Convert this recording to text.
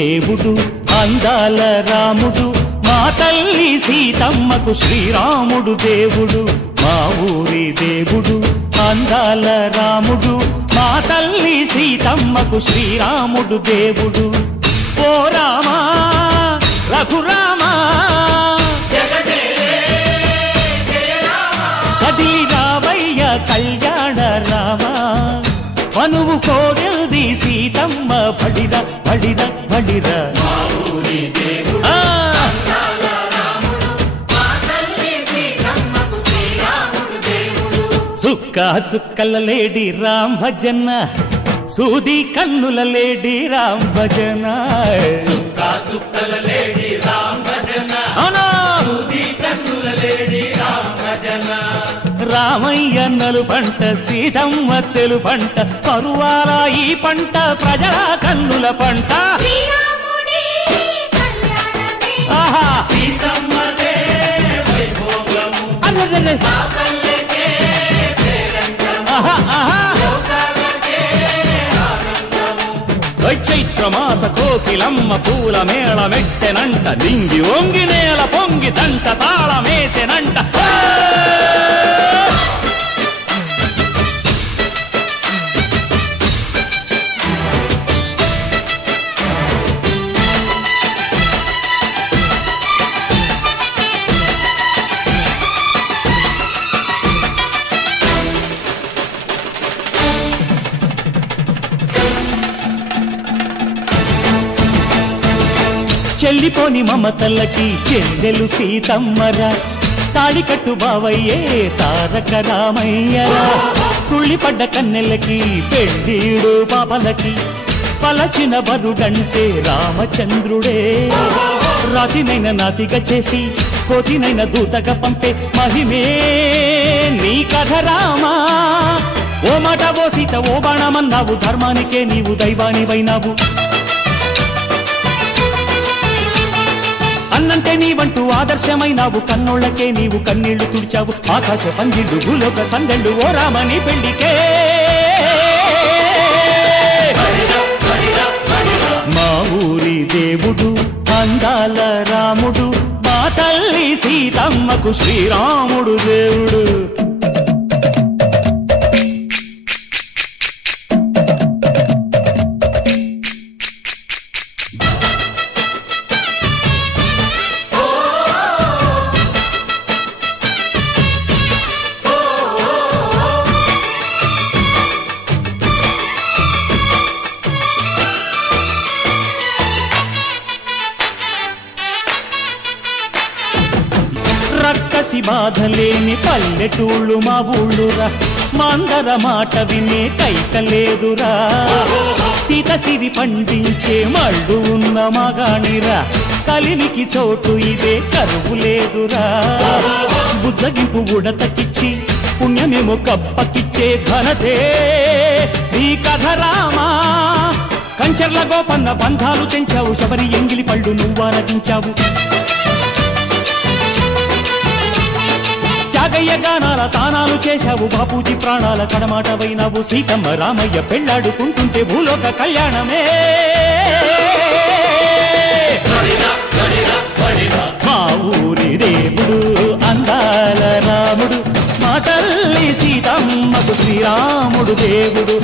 దేవుడు అందాల రాముడు మా తల్లి సీతమ్మకు శ్రీరాముడు దేవుడు మా ఊరి దేవుడు అందాల రాముడు మా తల్లి సీతమ్మకు శ్రీరాముడు దేవుడు ఓ రామా రఘురామా కదిలి రావయ్య కళ్యాణ రామా మనువు కోగెల్ది సీతమ్మ బడిర బడిర బడిర సుక్క చుక్కల లేడి రామ్ భజన సూది కన్నుల లేడి రామ్ భజన రామయ్య నలు పంట సీతమ్మ తెలు పంట కరువాల ఈ పంట ప్రజల కన్నుల పంట ఆహా చైత్రమాస కోకిలమ్మ పూల మేళ మెట్టెనంట దింగి ఒంగి నేల పొంగి జంట తాళమేసెనంట చెల్లిపోని మమతల్లకి చెల్లెలు సీతమ్మరా తాళికట్టు బావయ్యే తారక రామయ్యరా కుళ్ళిపడ్డ కన్నెలకి పెళ్ళీడు పాపలకి పలచిన బరుగంటే రామచంద్రుడే రాతినైన నాతిగా చేసి కోతినైన దూతగా పంపే మహిమే నీ కథ రామా ఓ మాట ఓ సీత ఓ బాణమన్నావు ధర్మానికే నీవు దైవానివైనావు అన్నంటే నీవంటూ ఆదర్శమైనావు కన్నోళ్లకే నీవు కన్నీళ్లు తుడిచావు ఆకాశ పందిళ్ళు భూలోక సందళ్ళు ఓ రామని పెళ్లికే మా ఊరి దేవుడు అందాల రాముడు మా తల్లి సీతమ్మకు శ్రీరాముడు దేవుడు రక్కసి బాధలేని పల్లెటూళ్ళు మా ఊళ్ళురా మందర మాట వినే కైకలేదురా సీత సిరి పండించే మళ్ళు ఉన్న మగాణిరా కలినికి చోటు ఇదే కరువు లేదురా బుజ్జగింపు ఉడతకిచ్చి పుణ్యమేమో కప్పకిచ్చే ఘనతే ఈ కథ రామా కంచర్ల గోపన్న బంధాలు తెంచావు శబరి ఎంగిలి పళ్ళు నువ్వారగించావు త్యాగయ్య గానాల తానాలు చేశావు బాపూజీ ప్రాణాల కడమాటవైనావు సీతమ్మ రామయ్య పెళ్లాడుకుంటుంటే భూలోక కళ్యాణమే మా ఊరి దేవుడు అందాల రాముడు మా తల్లి సీతమ్మకు శ్రీరాముడు దేవుడు